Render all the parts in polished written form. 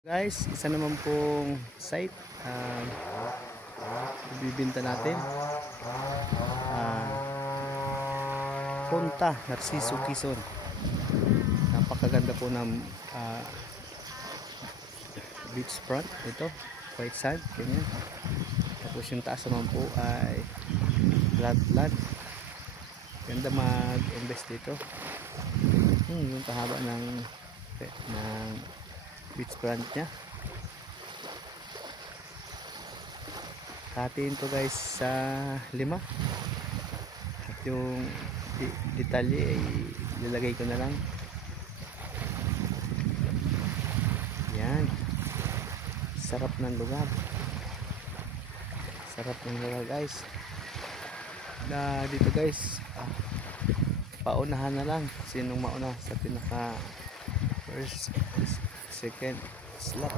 Guys, isa naman pong site ibibenta natin. Punta Narciso, Quezon. Napakaganda po ng beach front. Ito, white sand, ganyan. Tapos yung taas naman po ay flat. Ganda mag-invest dito. Yung kahaba ng beach front nya. Hatiin to guys sa 5. At yung detalye ay lalagay ko na lang. Yan. Sarap ng lugar. Sarap ng lugar guys. Dito guys, paunahan na lang. Sinong mauna sa pinaka first, second slot.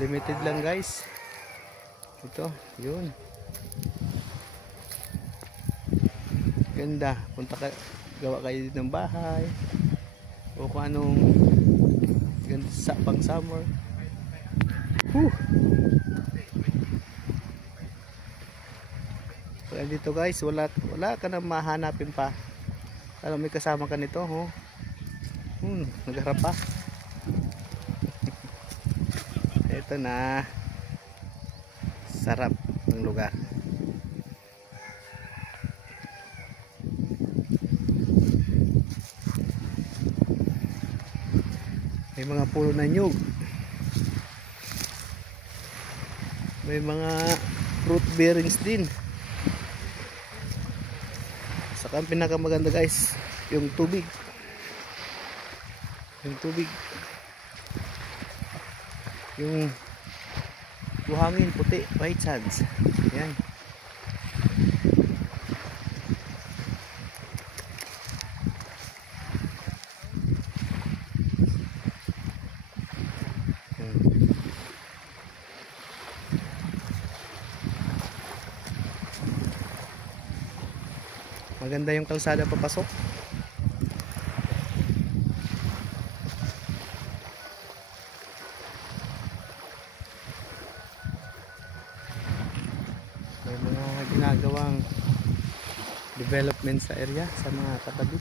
Limited lang guys. Ito, yun. Ganda. Punta ka, gawa kayo dito ng bahay o kung anong ganda sa pang summer. Kaya dito guys, wala ka na mahanapin pa. Alam, may kasama ka nito, ho. Nagharap pa. Ito na. Sarap ng lugar. May mga puno na nyug. May mga fruit bearings din. Saka ang pinakamaganda guys, yung tubig. Yung buhangin puti, white sands. Yan. Maganda yung kalsada papasok. May mga ginagawang development sa area, sa mga katabi.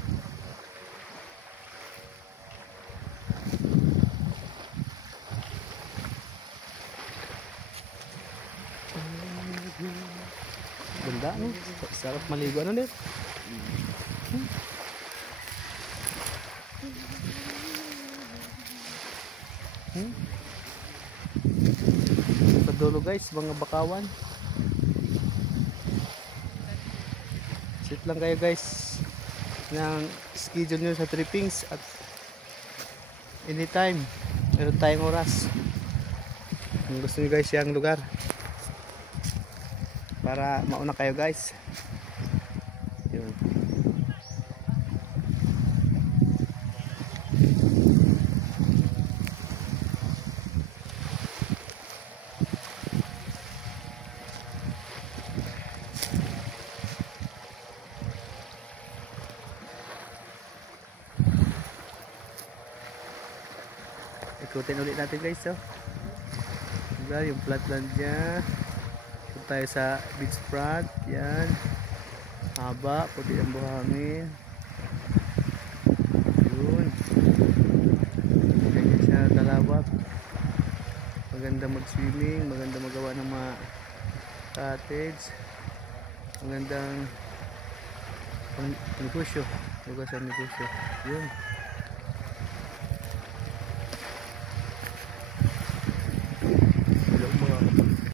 Ganda, no? Sarap maligo. Ano din? Sa dulo guys, mga bakawan. Sit lang kayo guys ng schedule nyo sa trippings at anytime meron tayong oras. Kung gusto nyo guys yung lugar para mauna kayo guys. Yun. Ikutin ulit natin guys, oh. Diba, yung flatland nya. Punta tayo sa beach front. Yan. Haba, puti ang buhangin. Yun. Ganyan siya talawak. Maganda mag-swimming. Maganda magawa ng mga cottage. Magandang negosyo. Lugar sa negosyo. Yun.